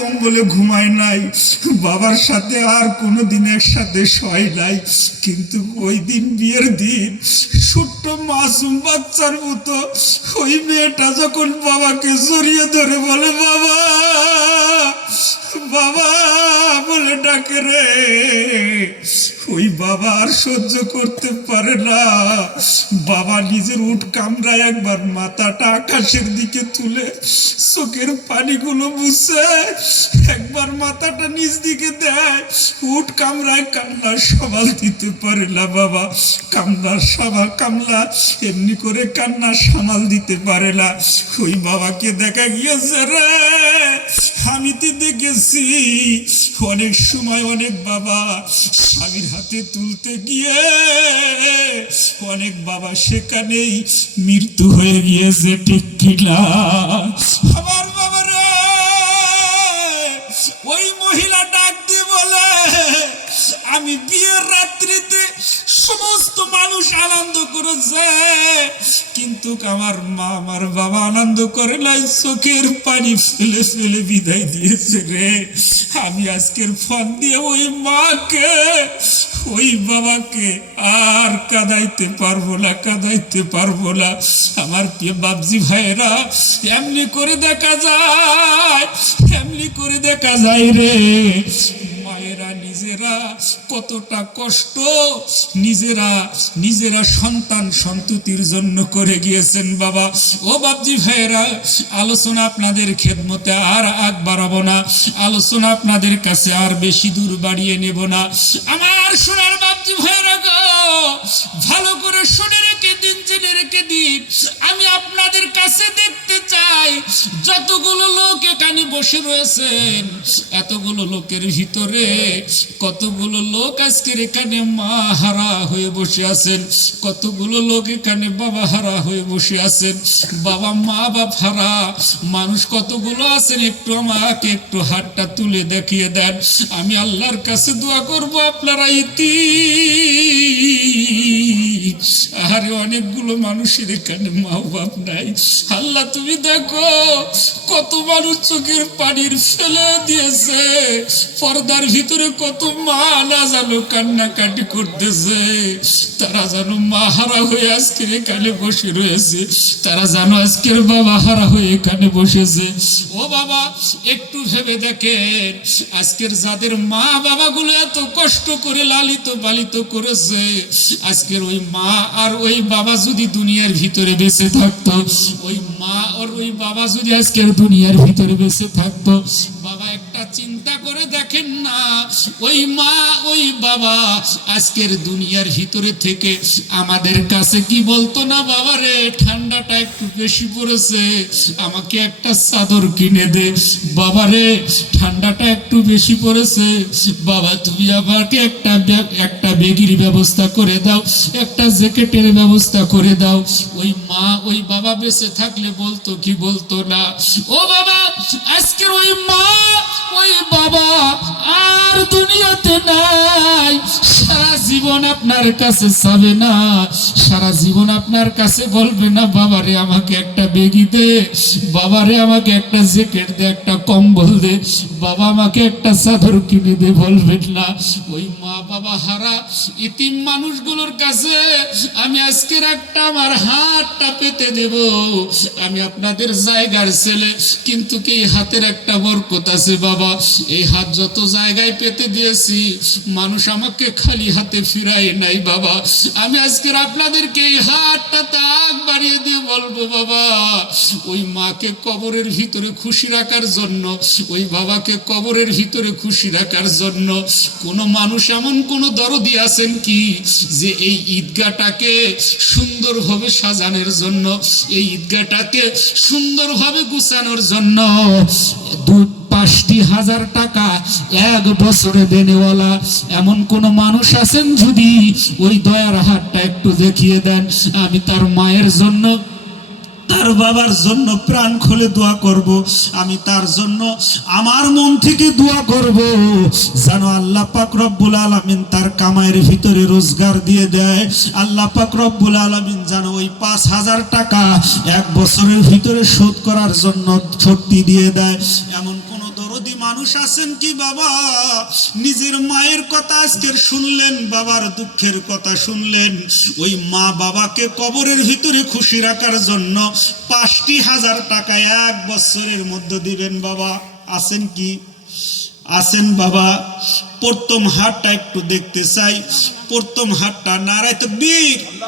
কম্বলে ঘুমায় নাই, বাবার সাথে আর কোনোদিন একসাথে শয় নাই। কিন্তু ওই দিন, বিয়ের দিন, ছোট্ট মাসুম বাচ্চার মতো ওই মেয়েটা যখন বাবাকে জড়িয়ে ধরে বলে বাবা বাবা বলে ডাকে রে, ওই বাবা আর সহ্য করতে পারে না। বাবা নিজের উঠ কামড়ায় একবার মাথাটা আকাশের দিকে তুলে চোখের পানিগুলো মুছে একবার মাথাটা নিচ দিকে দেয়, উঠ কামড়ায়, কান্না সামাল দিতে পারে না। বাবা কামলা এমনি করে কান্না সামাল দিতে পারে না। ওই বাবাকে দেখা গিয়েছে রে, আমি তো দেখেছি অনেক সময় অনেক বাবা স্বামীর হাতে তুলতে গিয়ে অনেক বাবা সেখানেই মৃত্যু হয়ে গিয়েছে, ঠিক কিনা? আমার বাবা রে, ওই মহিলা ডাক দিয়ে বলে আমি বিয়ের রাত্রিতে সমস্ত মানুষ আনন্দ করেছে, কিন্তু আমার মা আমার বাবা আনন্দ করে নাই, চোখের পানি ফেলে ফেলে বিদায় দিয়েছে রে। আমি আজকের ফোন দিয়ে ওই মাকে ওই বাবাকে আর কাঁদাইতে পারবো না, কাঁদাইতে পারবো না। আমার প্রিয় বাবজি ভাইরা, এমনি করে দেখা যায়, এমনি করে দেখা যায় রে, মায়েরা নিজেরা কতটা কষ্ট নিজেরা সন্তান সন্ততির জন্য করে গিয়েছেন। বাবা ও বাবজি ভাইয়েরা, আলোচনা আপনাদের খেদমতে আর আগ বাড়াবো না, আলোচনা আপনাদের কাছে আর বেশি দূর বাড়িয়ে নেব না। আমার সোনার বাবজি ভাইয়েরা গো, ভালো করে শুনে রেখে দিন, জেনে রেখে দিন। আমি আপনাদের কাছে দেখতে চাই, যতগুলো লোক এখানে বসে রয়েছেন, এতগুলো লোকের ভিতরে কতগুলো লোক আজকের এখানে মা হারা হয়ে বসে আছেন, কতগুলো লোক এখানে বাবা হারা হয়ে বসে আছেন। বাবা মা বাপ হারা মানুষ কতগুলো আছেন, একটু আমাকে একটু হাতটা তুলে দেখিয়ে দেন। আমি আল্লাহর কাছে দোয়া করব আপনারা ইতি আরে অনেকগুলো মানুষের এখানে মা বাপ নাই। আল্লাহ তুমি দেখো কত মানুষ চোখের পানির ফেলে দিয়েছে, পর্দার ভিতরে কত মা না জানো কান্নাকাটি করতেছে, তারা জানো মা হারা হয়ে আজকে এখানে বসে রয়েছে, তারা জানো আজকের বাবা হারা হয়ে এখানে বসেছে। ও বাবা একটু ভেবে দেখেন, আজকের যাদের মা বাবাগুলো এত কষ্ট করে লালিত পালিত করেছে, আজকের ওই মা আর ওই বাবা যদি দুনিয়ার ভিতরে বেঁচে থাকতো, ওই মা আর ওই বাবা যদি আজকের দুনিয়ার ভিতরে বেঁচে থাকতো, বাবা একটা চিন্তা করে দেখেন না, ওই মা ওই বাবা আজকের দুনিয়ার ভিতরে থেকে আমাদের কাছে কি বলতো না, বাবা রে ঠান্ডাটা একটু বেশি পড়েছে, আমাকে একটা চাদর কিনে দে, বাবা রে ঠান্ডাটা একটু বেশি পড়েছে, বাবা তুমি আমাকে একটা বেগির ব্যবস্থা করে দাও, একটা জ্যাকেটের ব্যবস্থা করে দাও। ওই মা ওই বাবা বেঁচে থাকলে বলতো কি বলতো না? ও বাবা আজকের ওই মা ওই বাবা আর দুনিয়াতে নাই, সারা জীবন আপনার কাছে চাবে না, সারা জীবন আপনার কাছে বলবে না বাবারে আমাকে একটা বেগি দে, বাবারে আমাকে একটা জ্যাকেট দে, একটা কম্বল দে, বাবা আমাকে একটা চাদর কিনে দে, বলবেন না। ওই মা বাবা হারা ইতিম মানুষগুলোর কাছে আমি আজকের একটা আমার হাতটা পেতে দেব, আমি আপনাদের জায়গার ছেলে, কিন্তু কি হাতের একটা বরকত আছে বাবা, এই হাত যত জায়গায় পেতে দিয়েছি মানুষ আমাকে খালি হাতে ফিরায় নাই বাবা, আমি আজকের আপনাদেরকে এই হাতটা তাক বাড়িয়ে দিয়ে বলবো বাবা, ওই মাকে কবরের ভিতরে খুশি রাখার জন্য, ওই বাবাকে কবরের ভিতরে খুশি রাখার জন্য কোন মানুষ এমন কোন দরদি আছেন কি যে এই ঈদগাহটাকে সুন্দরভাবে সাজানোর জন্য, এই ঈদগাহটাকে সুন্দরভাবে গুছানোর জন্য 5,000 টাকা এক বছরে দেনেওয়ালা এমন কোন মানুষ আছেন? যদি ওই দয়ার হাতটা একটু দেখিয়ে দেন, আমি তার মায়ের জন্য, তার বাবার জন্য প্রাণ খুলে দোয়া করব, আমি তার জন্য আমার মন থেকে দোয়া করব, যেন আল্লাহ পাক রব্বুল আলামিন তার কামাইয়ের ভিতরে রোজগার দিয়ে দেয়, আল্লাহ পাক রব্বুল আলামিন যেন ওই 5,000 টাকা এক বছরের ভিতরে শোধ করার জন্য শক্তি দিয়ে দেয়। এমন কোন দরদি মানুষ আছেন কি বাবা? নিজের মায়ের কথা আজকের শুনলেন, বাবার দুঃখের কথা শুনলেন, ওই মা বাবাকে কবরের ভিতরে খুশি রাখার জন্য 5,000 টাকা 1 বছরের মধ্যে দিবেন বাবা। আছেন কি? আছেন বাবা? প্রথম হাটটা একটু দেখতে চাই, প্রথম হাটটা নারায়ে তাকবীর।